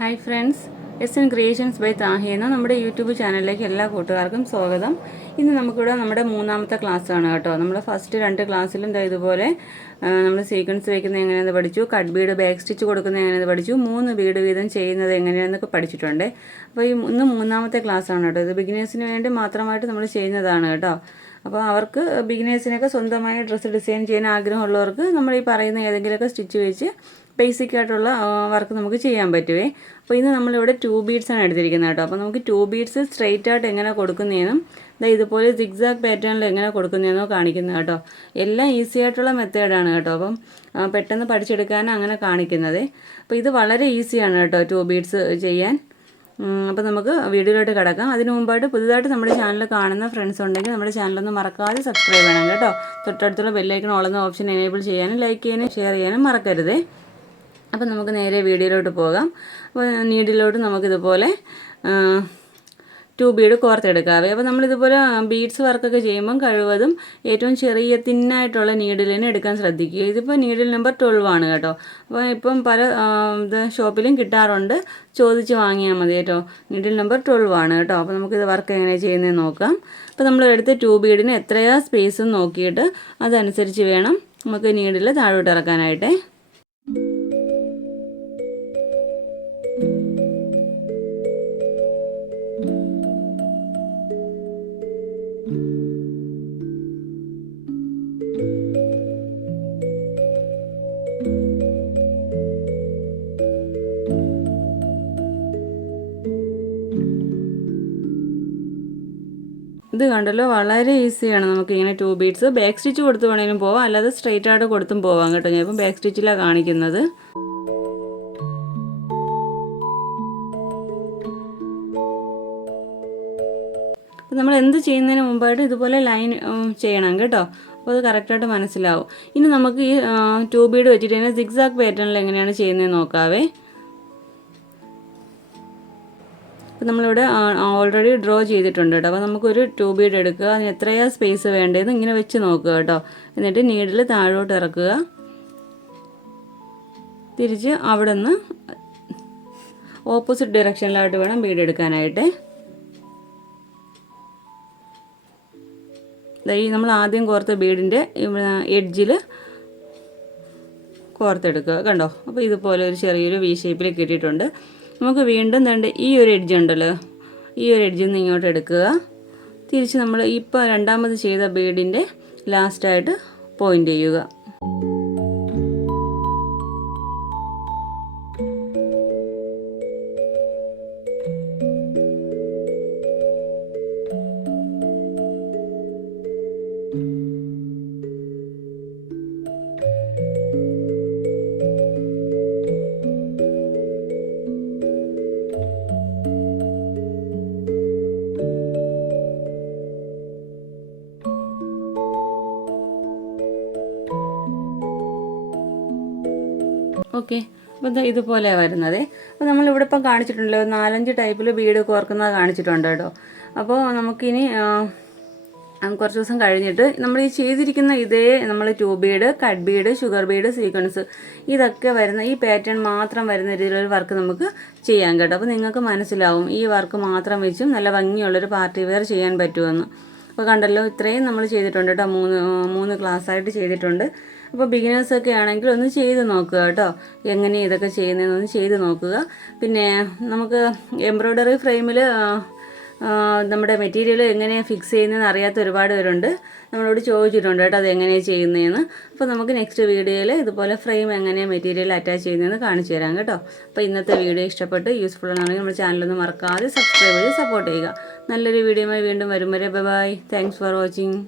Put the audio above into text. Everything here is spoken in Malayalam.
Hi friends, S N creations by Tahi എന്ന നമ്മുടെ യൂട്യൂബ് ചാനലിലേക്ക് എല്ലാ കൂട്ടുകാർക്കും സ്വാഗതം. ഇന്ന് നമുക്കിവിടെ നമ്മുടെ മൂന്നാമത്തെ ക്ലാസ്സാണ് കേട്ടോ. നമ്മൾ ഫസ്റ്റ് 2 ക്ലാസ്സിലും ഇതുപോലെ നമ്മൾ സീക്വൻസ് വയ്ക്കുന്നത് എങ്ങനെയാണെന്ന് പഠിച്ചു, കട്ട് ബീഡ് ബാക്ക് സ്റ്റിച്ച് കൊടുക്കുന്നത് എങ്ങനെയാണെന്ന് പഠിച്ചു, 3 ബീഡ് വീതം ചെയ്യുന്നത് എങ്ങനെയാണെന്നൊക്കെ പഠിച്ചിട്ടുണ്ട്. അപ്പോൾ ഇന്ന് മൂന്നാമത്തെ ക്ലാസ്സാണ് കേട്ടോ. ഇത് ബിഗിനേഴ്സിന് വേണ്ടി മാത്രമായിട്ട് നമ്മൾ ചെയ്യുന്നതാണ് കേട്ടോ. അപ്പോൾ അവർക്ക് ബിഗിനേഴ്സിനൊക്കെ സ്വന്തമായി ഡ്രസ്സ് ഡിസൈൻ ചെയ്യാൻ ആഗ്രഹമുള്ളവർക്ക് നമ്മൾ ഈ പറയുന്ന ഏതെങ്കിലുമൊക്കെ സ്റ്റിച്ച് വെച്ച് ബേസിക് ആയിട്ടുള്ള വർക്ക് നമുക്ക് ചെയ്യാൻ പറ്റുമേ. അപ്പോൾ ഇന്ന് നമ്മളിവിടെ 2 ബീഡ്സാണ് എടുത്തിരിക്കുന്നത് കേട്ടോ. അപ്പോൾ നമുക്ക് 2 ബീഡ്സ് സ്ട്രെയിറ്റ് ആയിട്ട് എങ്ങനെ കൊടുക്കുന്നതെന്നും ഇതുപോലെ സിഗ്സാഗ് പാറ്റേണിൽ എങ്ങനെ കൊടുക്കുന്നതെന്നോ കാണിക്കുന്നത് കേട്ടോ. എല്ലാം ഈസി ആയിട്ടുള്ള മെത്തേഡാണ് കേട്ടോ. അപ്പം പെട്ടെന്ന് പഠിച്ചെടുക്കാനാണ് അങ്ങനെ കാണിക്കുന്നത്. അപ്പോൾ ഇത് വളരെ ഈസിയാണ് കേട്ടോ 2 ബീഡ്സ് ചെയ്യാൻ. അപ്പോൾ നമുക്ക് വീഡിയോയിലോട്ട് കിടക്കാം. അതിന് മുമ്പായിട്ട് പുതുതായിട്ട് നമ്മുടെ ചാനൽ കാണുന്ന ഫ്രണ്ട്സ് ഉണ്ടെങ്കിൽ നമ്മുടെ ചാനലൊന്ന് മറക്കാതെ സബ്സ്ക്രൈബ് ചെയ്യണം കേട്ടോ. തൊട്ടടുത്തുള്ള ബെല്ലൈക്കൺ ഓൾ എന്ന ഓപ്ഷൻ എനേബിൾ ചെയ്യാനും ലൈക്ക് ചെയ്യാനും ഷെയർ ചെയ്യാനും മറക്കരുതേ. അപ്പോൾ നമുക്ക് നേരെ വീഡിയോയിലോട്ട് പോകാം. അപ്പോൾ നീഡിലോട്ട് നമുക്കിതുപോലെ 2 ബീഡ് കോർത്തെടുക്കാവേ. അപ്പോൾ നമ്മളിതുപോലെ ബീഡ്സ് വർക്കൊക്കെ ചെയ്യുമ്പം കഴിവതും ഏറ്റവും ചെറിയ തിന്നായിട്ടുള്ള നീഡിലിനെ എടുക്കാൻ ശ്രദ്ധിക്കുക. ഇതിപ്പോൾ നീഡിൽ നമ്പർ 12 ആണ് കേട്ടോ. അപ്പോൾ ഇപ്പം പല ഷോപ്പിലും കിട്ടാറുണ്ട്, ചോദിച്ച് വാങ്ങിയാൽ മതി കേട്ടോ. നീഡിൽ നമ്പർ 12 ആണ് കേട്ടോ. അപ്പോൾ നമുക്കിത് വർക്ക് എങ്ങനെയാണ് ചെയ്യുന്നതെന്ന് നോക്കാം. അപ്പോൾ നമ്മൾ എടുത്ത 2 ബീഡിന് എത്രയാ സ്പേസ് നോക്കിയിട്ട് അതനുസരിച്ച് വേണം നമുക്ക് നീഡിൽ താഴോട്ട് ഇറക്കാനായിട്ടേ. ഇത് കണ്ടല്ലോ, വളരെ ഈസിയാണ്. നമുക്കിങ്ങനെ 2 ബീഡ്സ് ബാക്ക് സ്റ്റിച്ച് കൊടുത്ത് വേണമെങ്കിലും പോവാം, അല്ലാതെ സ്ട്രെയിറ്റ് ആയിട്ട് കൊടുത്തും പോവാം കേട്ടോ. ഞാൻ ഇപ്പം ബാക്ക് സ്റ്റിച്ചിലാണ് കാണിക്കുന്നത്. അപ്പം നമ്മൾ എന്ത് ചെയ്യുന്നതിന് മുമ്പായിട്ട് ഇതുപോലെ ലൈൻ ചെയ്യണം കേട്ടോ. അപ്പോൾ അത് കറക്റ്റായിട്ട് മനസ്സിലാവും. ഇനി നമുക്ക് ഈ 2 ബീഡ് വെച്ചിട്ട് തന്നെ സിഗ്സാഗ് പാറ്റേണിൽ എങ്ങനെയാണ് ചെയ്യുന്നതെന്ന് നോക്കാവേ. അപ്പോൾ നമ്മളിവിടെ ഓൾറെഡി ഡ്രോ ചെയ്തിട്ടുണ്ട് കേട്ടോ. അപ്പോൾ നമുക്കൊരു 2 ബീഡ് എടുക്കുക, അതിന് എത്രയാ സ്പേസ് വേണ്ടതെന്ന് ഇങ്ങനെ വെച്ച് നോക്കുക കേട്ടോ. എന്നിട്ട് നീഡിൽ താഴോട്ട് ഇറക്കുക, തിരിച്ച് അവിടെ നിന്ന് ഓപ്പോസിറ്റ് ഡയറക്ഷനിലായിട്ട് വേണം ബീഡ് എടുക്കാനായിട്ട്. ഈ നമ്മൾ ആദ്യം കോർത്ത ബീഡിൻ്റെ എഡ്ജിൽ കോർത്തെടുക്കുക കണ്ടോ. അപ്പോൾ ഇതുപോലെ ഒരു ചെറിയൊരു വി ഷേപ്പിൽ കിട്ടിയിട്ടുണ്ട്. നമുക്ക് വീണ്ടും തണ്ട് ഈ ഒരു എഡ്ജ് ഉണ്ടല്ലോ, ഈ ഒരു എഡ്ജിൽ നിന്ന് ഇങ്ങോട്ട് എടുക്കുക, തിരിച്ച് നമ്മൾ ഇപ്പോൾ രണ്ടാമത് ചെയ്ത ബീഡിൻ്റെ ലാസ്റ്റായിട്ട് പോയിൻ്റ് ചെയ്യുക. ഓക്കെ, അപ്പോൾ ഇതുപോലെ വരുന്നത്. അപ്പോൾ നമ്മളിവിടെ ഇപ്പം കാണിച്ചിട്ടുണ്ടല്ലോ, 4-5 ടൈപ്പിൽ ബീഡ് കോർക്കുന്നത് കാണിച്ചിട്ടുണ്ട് കേട്ടോ. അപ്പോൾ നമുക്കിനി കുറച്ച് ദിവസം കഴിഞ്ഞിട്ട് നമ്മൾ ഈ ചെയ്തിരിക്കുന്ന ഇതേ നമ്മൾ 2 bead, cut bead, sugar bead, sequence ഇതൊക്കെ വരുന്ന ഈ പാറ്റേൺ മാത്രം വരുന്ന രീതിയിലൊരു വർക്ക് നമുക്ക് ചെയ്യാം കേട്ടോ. അപ്പോൾ നിങ്ങൾക്ക് മനസ്സിലാവും ഈ വർക്ക് മാത്രം വെച്ചും നല്ല ഭംഗിയുള്ളൊരു പാർട്ടി വെയർ ചെയ്യാൻ പറ്റുമെന്ന്. അപ്പോൾ കണ്ടല്ലോ, ഇത്രയും നമ്മൾ ചെയ്തിട്ടുണ്ട് കേട്ടോ. 3 ക്ലാസ്സായിട്ട് ചെയ്തിട്ടുണ്ട്. അപ്പോൾ ബിഗിനേഴ്സൊക്കെ ആണെങ്കിൽ ഒന്ന് ചെയ്ത് നോക്കുക കേട്ടോ. എങ്ങനെ ഇതൊക്കെ ചെയ്യുന്നതെന്നൊന്ന് ചെയ്ത് നോക്കുക. പിന്നെ നമുക്ക് എംബ്രോയ്ഡറി ഫ്രെയിമിൽ നമ്മുടെ മെറ്റീരിയൽ എങ്ങനെയാണ് ഫിക്സ് ചെയ്യുന്നതെന്ന് അറിയാത്ത ഒരുപാട് പേരുണ്ട്. നമ്മളോട് ചോദിച്ചിട്ടുണ്ട് കേട്ടോ അതെങ്ങനെയാണ് ചെയ്യുന്നതെന്ന്. അപ്പോൾ നമുക്ക് നെക്സ്റ്റ് വീഡിയോയിൽ ഇതുപോലെ ഫ്രെയിം എങ്ങനെയാണ് മെറ്റീരിയൽ അറ്റാച്ച് ചെയ്യുന്നതെന്ന് കാണിച്ചു തരാം കേട്ടോ. അപ്പോൾ ഇന്നത്തെ വീഡിയോ ഇഷ്ടപ്പെട്ട് യൂസ്ഫുൾ ആണെങ്കിൽ നമ്മുടെ ചാനലൊന്ന് മറക്കാതെ സബ്സ്ക്രൈബ് ചെയ്ത് സപ്പോർട്ട് ചെയ്യുക. നല്ലൊരു വീഡിയോയുമായി വീണ്ടും വരും വരെ ബൈ. Thanks for watching.